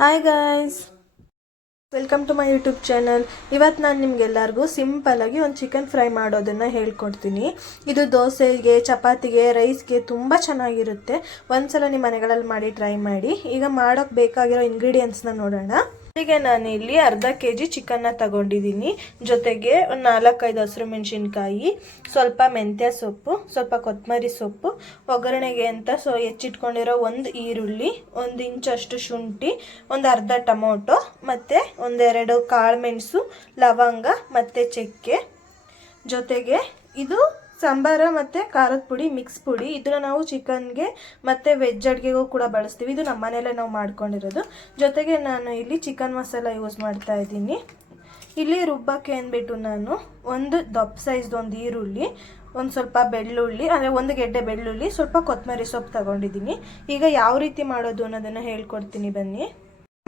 Hi guys, welcome to my YouTube channel. ಇವತ್ತು ನಾನು ನಿಮಗೆಲ್ಲರಿಗೂ ಸಿಂಪಲ್ಲಾಗಿ ಒಂದು ಚಿಕನ್ ಫ್ರೈ ಮಾಡೋದನ್ನು ಹೇಳ್ಕೊಡ್ತೀನಿ. ಇದು ದೋಸೆಗೆ, ಚಪಾತಿಗೆ, ರೈಸ್ಗೆ ತುಂಬ ಚೆನ್ನಾಗಿರುತ್ತೆ. ಒಂದ್ಸಲ ನಿಮ್ಮ ಮನೆಗಳಲ್ಲಿ ಮಾಡಿ ಟ್ರೈ ಮಾಡಿ. ಈಗ ಮಾಡೋಕ್ಕೆ ಬೇಕಾಗಿರೋ ಇಂಗ್ರೀಡಿಯೆಂಟ್ಸ್ನ ನೋಡೋಣ. ಈಗ ನಾನು ಇಲ್ಲಿ ಅರ್ಧ ಕೆಜಿ ಚಿಕನ್ನ ತಗೊಂಡಿದ್ದೀನಿ. ಜೊತೆಗೆ ಒಂದು 4-5 ಹಸಿರು ಮೆಣಸಿನ್ಕಾಯಿ, ಸ್ವಲ್ಪ ಮೆಂತ್ಯ ಸೊಪ್ಪು, ಸ್ವಲ್ಪ ಕೊತ್ತಂಬರಿ ಸೊಪ್ಪು, ಒಗ್ಗರಣೆಗೆ ಅಂತ ಹೆಚ್ಚಿಟ್ಕೊಂಡಿರೋ ಒಂದು ಈರುಳ್ಳಿ, 1 ಇಂಚಷ್ಟು ಶುಂಠಿ, ಒಂದು ಅರ್ಧ ಟೊಮೊಟೊ, ಮತ್ತು 1-2 ಕಾಳುಮೆಣಸು, ಲವಂಗ ಮತ್ತು ಚಕ್ಕೆ. ಜೊತೆಗೆ ಇದು ಸಾಂಬಾರ ಮತ್ತು ಖಾರದ ಪುಡಿ, ಮಿಕ್ಸ್ ಪುಡಿ. ಇದನ್ನು ನಾವು ಚಿಕನ್ಗೆ ಮತ್ತು ವೆಜ್ ಅಡುಗೆಗೂ ಕೂಡ ಬಳಸ್ತೀವಿ. ಇದು ನಮ್ಮ ಮನೆಯಲ್ಲೇ ನಾವು ಮಾಡ್ಕೊಂಡಿರೋದು. ಜೊತೆಗೆ ನಾನು ಇಲ್ಲಿ ಚಿಕನ್ ಮಸಾಲ ಯೂಸ್ ಮಾಡ್ತಾ ಇದ್ದೀನಿ. ಇಲ್ಲಿ ರುಬ್ಬಕ್ಕೆ ಅಂದ್ಬಿಟ್ಟು ನಾನು ಒಂದು ದಪ್ಪ ಸೈಜ್ದು ಒಂದು ಈರುಳ್ಳಿ, ಒಂದು ಸ್ವಲ್ಪ ಬೆಳ್ಳುಳ್ಳಿ, ಅಂದರೆ 1 ಗೆಡ್ಡೆ ಬೆಳ್ಳುಳ್ಳಿ, ಸ್ವಲ್ಪ ಕೊತ್ತಂಬರಿ ಸೊಪ್ಪು ತಗೊಂಡಿದ್ದೀನಿ. ಈಗ ಯಾವ ರೀತಿ ಮಾಡೋದು ಅನ್ನೋದನ್ನು ಹೇಳ್ಕೊಡ್ತೀನಿ ಬನ್ನಿ.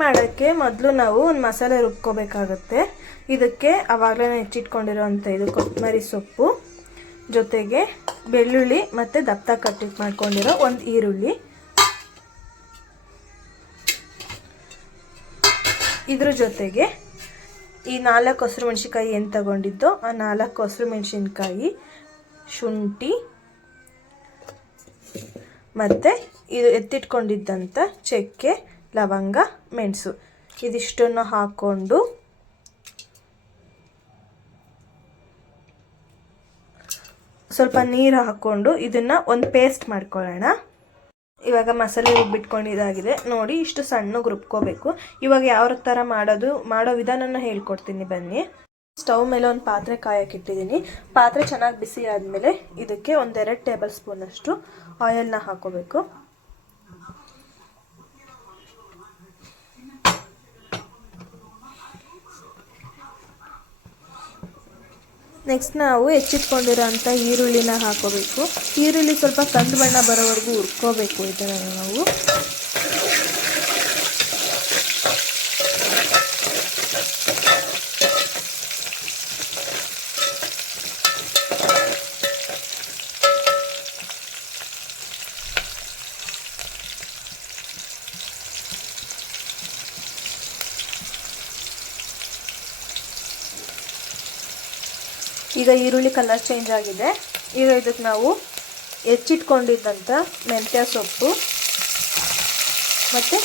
ಮಾಡೋಕ್ಕೆ ಮೊದಲು ನಾವು ಒಂದು ಮಸಾಲೆ ರುಬ್ಕೋಬೇಕಾಗುತ್ತೆ. ಇದಕ್ಕೆ ಆವಾಗಲೇ ಹೆಚ್ಚಿಟ್ಕೊಂಡಿರೋ ಅಂಥ ಇದು ಕೊತ್ತಂಬರಿ ಸೊಪ್ಪು, ಜೊತೆಗೆ ಬೆಳ್ಳುಳ್ಳಿ ಮತ್ತು ದಪ್ಪ ಕಟ್ಟಿಟ್ ಮಾಡ್ಕೊಂಡಿರೋ ಒಂದು ಈರುಳ್ಳಿ, ಇದ್ರ ಜೊತೆಗೆ ಈ 4 ಹಸಿರು ಮೆಣಸಿನ್ಕಾಯಿ ಏನು ತಗೊಂಡಿದ್ದೋ ಆ 4 ಹಸಿರು ಮೆಣಸಿನ್ಕಾಯಿ, ಶುಂಠಿ ಮತ್ತು ಇದು ಎತ್ತಿಟ್ಕೊಂಡಿದ್ದಂಥ ಚಕ್ಕೆ, ಲವಂಗ, ಮೆಣಸು, ಇದಿಷ್ಟನ್ನು ಹಾಕ್ಕೊಂಡು ಸ್ವಲ್ಪ ನೀರು ಹಾಕ್ಕೊಂಡು ಇದನ್ನು ಒಂದು ಪೇಸ್ಟ್ ಮಾಡ್ಕೊಳ್ಳೋಣ. ಇವಾಗ ಮಸಾಲೆ ರುಬ್ಬಿಟ್ಕೊಂಡಿದ್ದಾಗಿದೆ ನೋಡಿ. ಇಷ್ಟು ಸಣ್ಣಗೆ ರುಬ್ಕೋಬೇಕು. ಇವಾಗ ಯಾವ ಥರ ಮಾಡೋ ವಿಧಾನನ ಹೇಳ್ಕೊಡ್ತೀನಿ ಬನ್ನಿ. ಸ್ಟವ್ ಮೇಲೆ ಒಂದು ಪಾತ್ರೆ ಕಾಯಕ್ಕಿಟ್ಟಿದ್ದೀನಿ. ಪಾತ್ರೆ ಚೆನ್ನಾಗಿ ಬಿಸಿ ಆದಮೇಲೆ ಇದಕ್ಕೆ 1-2 ಟೇಬಲ್ ಸ್ಪೂನಷ್ಟು ಆಯಿಲ್ನ ಹಾಕೋಬೇಕು. ನೆಕ್ಸ್ಟ್ ನಾವು ಹೆಚ್ಚಿಟ್ಕೊಂಡಿರೋ ಅಂಥ ಈರುಳ್ಳಿನ ಹಾಕೋಬೇಕು. ಈರುಳ್ಳಿ ಸ್ವಲ್ಪ ಕಂದು ಬಣ್ಣ ಬರೋವರೆಗೂ ಹುರ್ಕೋಬೇಕು. ಇದನ್ನು ನಾವು ಈಗ ಈರುಳ್ಳಿ ಕಲರ್ ಚೇಂಜ್ ಆಗಿದೆ. ಈಗ ಇದಕ್ಕೆ ನಾವು ಹೆಚ್ಚಿಟ್ಕೊಂಡಿದ್ದಂಥ ಮೆಂತ್ಯ ಸೊಪ್ಪು ಮತ್ತು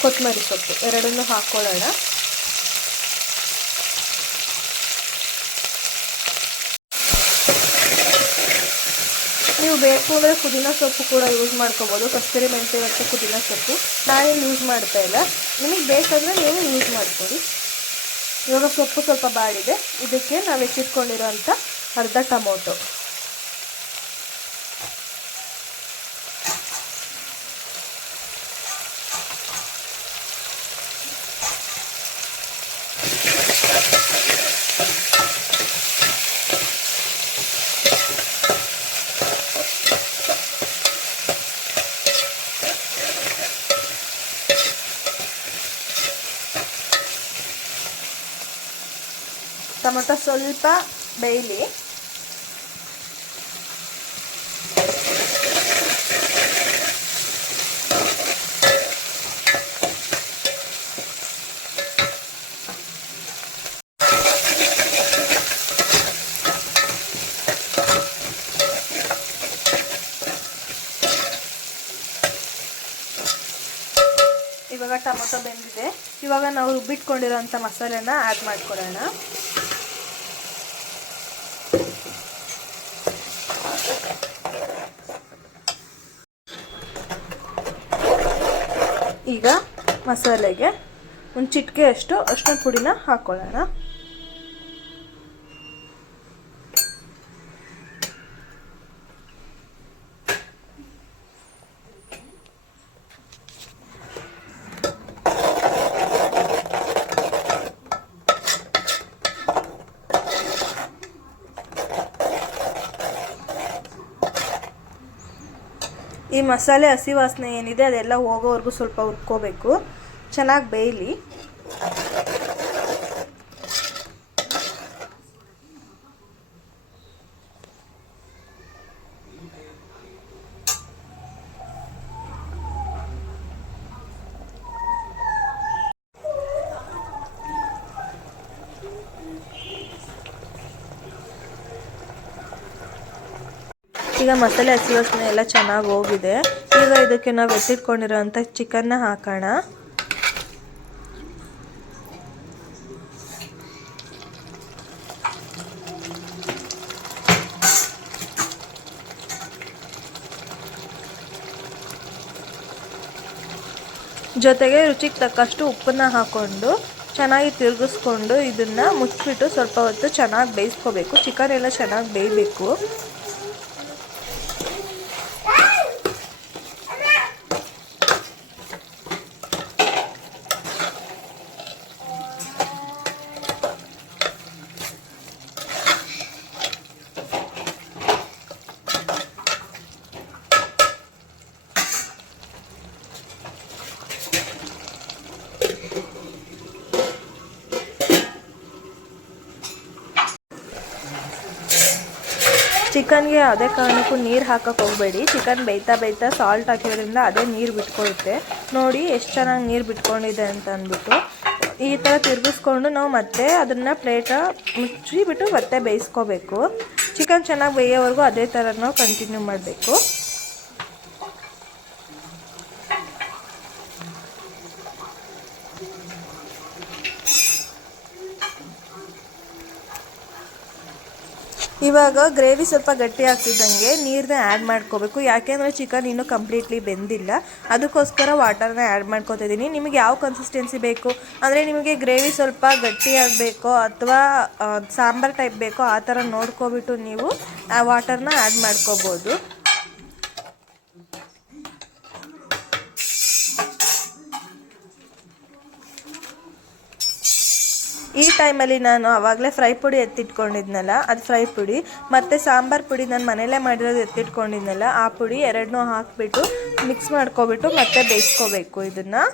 ಕೊತ್ತಂಬರಿ ಸೊಪ್ಪು ಎರಡನ್ನೂ ಹಾಕ್ಕೊಳ್ಳೋಣ. ನೀವು ಬೇಕು ಅಂದರೆ ಪುದೀನ ಸೊಪ್ಪು ಕೂಡ ಯೂಸ್ ಮಾಡ್ಕೋಬೋದು. ಕಸ್ತೂರಿ ಮೆಂತ್ಯ ಮತ್ತು ಪುದೀನ ಸೊಪ್ಪು ನಾನೇನು ಯೂಸ್ ಮಾಡ್ತಾ ಇಲ್ಲ. ನಿಮಗೆ ಬೇಕಂದರೆ ನೀವು ಯೂಸ್ ಮಾಡ್ಕೊಳ್ಳಿ. ಇವಾಗ ಸೊಪ್ಪು ಸ್ವಲ್ಪ ಬಾಡಿದೆ. ಇದಕ್ಕೆ ನಾವು ಹೆಚ್ಚಿಟ್ಕೊಂಡಿರೋ ಅಂಥ ಅರ್ಧ ಟೊಮೊಟೊ, ಟೊಮೊಟೊ ಸ್ವಲ್ಪ ಬೇಯಲಿ. ಇವಾಗ ಟೊಮೊಟೊ ಬೆಂದಿದೆ. ಇವಾಗ ನಾವು ರುಬ್ಬಿಟ್ಕೊಂಡಿರೋಂಥ ಮಸಾಲೆನ ಆ್ಯಡ್ ಮಾಡ್ಕೊಳ್ಳೋಣ. ಈಗ ಮಸಾಲೆಗೆ ಒಂದು ಚಿಟಿಕೆ ಅಷ್ಟು ಅರಿಶಿನ ಪುಡಿನ ಹಾಕ್ಕೊಳ್ಳೋಣ. ಈ ಮಸಾಲೆ ಹಸಿ ವಾಸನೆ ಏನಿದೆ ಅದೆಲ್ಲ ಹೋಗೋವರೆಗೂ ಸ್ವಲ್ಪ ಹುರ್ಕೋಬೇಕು. ಚೆನ್ನಾಗಿ ಬೇಯಲಿ. ಈಗ ಮಸಾಲೆ ಹಸಿ ವಾಸನೆ ಎಲ್ಲ ಚೆನ್ನಾಗಿ ಹೋಗಿದೆ. ಈಗ ಇದಕ್ಕೆ ನಾವು ಎತ್ತಿಟ್ಕೊಂಡಿರೋಂಥ ಚಿಕನ್ನ ಹಾಕೋಣ. ಜೊತೆಗೆ ರುಚಿಗೆ ತಕ್ಕಷ್ಟು ಉಪ್ಪನ್ನ ಹಾಕ್ಕೊಂಡು ಚೆನ್ನಾಗಿ ತಿರುಗಿಸ್ಕೊಂಡು ಇದನ್ನು ಮುಚ್ಚಿಬಿಟ್ಟು ಸ್ವಲ್ಪ ಹೊತ್ತು ಚೆನ್ನಾಗಿ ಬೇಯಿಸ್ಕೋಬೇಕು. ಚಿಕನ್ ಎಲ್ಲ ಚೆನ್ನಾಗಿ ಬೇಯಬೇಕು. ಚಿಕನ್ಗೆ ಯಾವುದೇ ಕಾರಣಕ್ಕೂ ನೀರು ಹಾಕಕ್ಕೆ ಹೋಗಬೇಡಿ. ಚಿಕನ್ ಬೇಯ್ತಾ ಸಾಲ್ಟ್ ಹಾಕಿರೋದ್ರಿಂದ ಅದೇ ನೀರು ಬಿಟ್ಕೊಳ್ಳುತ್ತೆ. ನೋಡಿ ಎಷ್ಟು ಚೆನ್ನಾಗಿ ನೀರು ಬಿಟ್ಕೊಂಡಿದೆ ಅಂತ ಅಂದ್ಬಿಟ್ಟು ಈ ಥರ ತಿರುಗಿಸ್ಕೊಂಡು ನಾವು ಮತ್ತೆ ಅದನ್ನು ಪ್ಲೇಟ ಮುಚ್ಚಿಬಿಟ್ಟು ಮತ್ತೆ ಬೇಯಿಸ್ಕೋಬೇಕು. ಚಿಕನ್ ಚೆನ್ನಾಗಿ ಬೇಯೋವರೆಗೂ ಅದೇ ಥರ ನಾವು ಕಂಟಿನ್ಯೂ ಮಾಡಬೇಕು. ಇವಾಗ ಗ್ರೇವಿ ಸ್ವಲ್ಪ ಗಟ್ಟಿ ಆಗ್ತಿದ್ದಂಗೆ ನೀರನ್ನ ಆ್ಯಡ್ ಮಾಡ್ಕೋಬೇಕು. ಯಾಕೆಂದರೆ ಚಿಕನ್ ಇನ್ನೂ ಕಂಪ್ಲೀಟ್ಲಿ ಬೆಂದಿಲ್ಲ, ಅದಕ್ಕೋಸ್ಕರ ವಾಟರ್ನ ಆ್ಯಡ್ ಮಾಡ್ಕೋತಿದ್ದೀನಿ. ನಿಮಗೆ ಯಾವ ಕನ್ಸಿಸ್ಟೆನ್ಸಿ ಬೇಕು ಅಂದರೆ ನಿಮಗೆ ಗ್ರೇವಿ ಸ್ವಲ್ಪ ಗಟ್ಟಿ ಆಗಬೇಕೋ ಅಥವಾ ಸಾಂಬಾರು ಟೈಪ್ ಬೇಕೋ ಆ ಥರ ನೋಡ್ಕೊಬಿಟ್ಟು ನೀವು ಆ ವಾಟರ್ನ ಆ್ಯಡ್ ಮಾಡ್ಕೋಬೋದು. ಈ ಟೈಮಲ್ಲಿ ನಾನು ಆವಾಗಲೇ ಫ್ರೈ ಪುಡಿ ಎತ್ತಿಟ್ಕೊಂಡಿದ್ನಲ್ಲ, ಅದು ಫ್ರೈ ಪುಡಿ ಮತ್ತು ಸಾಂಬಾರು ಪುಡಿ ನಾನು ಮನೆಯಲ್ಲೇ ಮಾಡಿರೋದು ಎತ್ತಿಟ್ಕೊಂಡಿದ್ನಲ್ಲ, ಆ ಪುಡಿ ಎರಡನ್ನೂ ಹಾಕಿಬಿಟ್ಟು ಮಿಕ್ಸ್ ಮಾಡ್ಕೊಬಿಟ್ಟು ಮತ್ತೆ ಬೇಯಿಸ್ಕೋಬೇಕು ಇದನ್ನು.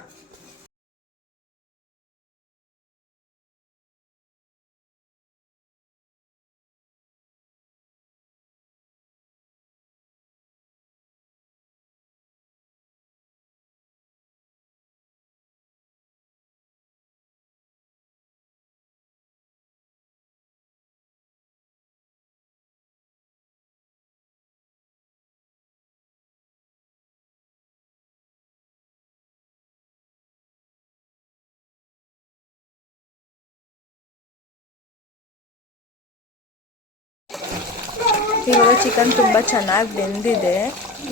ಇವಾಗ ಚಿಕನ್ ತುಂಬ ಚೆನ್ನಾಗಿ ಬೆಂದಿದೆ.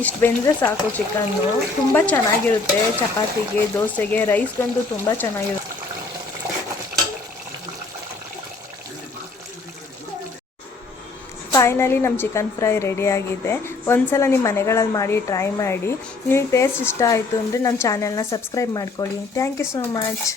ಇಷ್ಟು ಬೆಂದರೆ ಸಾಕು. ಚಿಕನ್ನು ತುಂಬ ಚೆನ್ನಾಗಿರುತ್ತೆ. ಚಪಾತಿಗೆ, ದೋಸೆಗೆ, ರೈಸ್ಗಂತೂ ತುಂಬ ಚೆನ್ನಾಗಿರುತ್ತೆ. ಫೈನಲಿ ನಮ್ಮ ಚಿಕನ್ ಫ್ರೈ ರೆಡಿಯಾಗಿದೆ. ಒಂದ್ಸಲ ನಿಮ್ಮ ಮನೆಗಳಲ್ಲಿ ಮಾಡಿ ಟ್ರೈ ಮಾಡಿ. ನಿಮಗೆ ಟೇಸ್ಟ್ ಇಷ್ಟ ಆಯಿತು ಅಂದರೆ ನಮ್ಮ ಚಾನೆಲ್ನ ಸಬ್ಸ್ಕ್ರೈಬ್ ಮಾಡ್ಕೊಳ್ಳಿ. Thank you so much.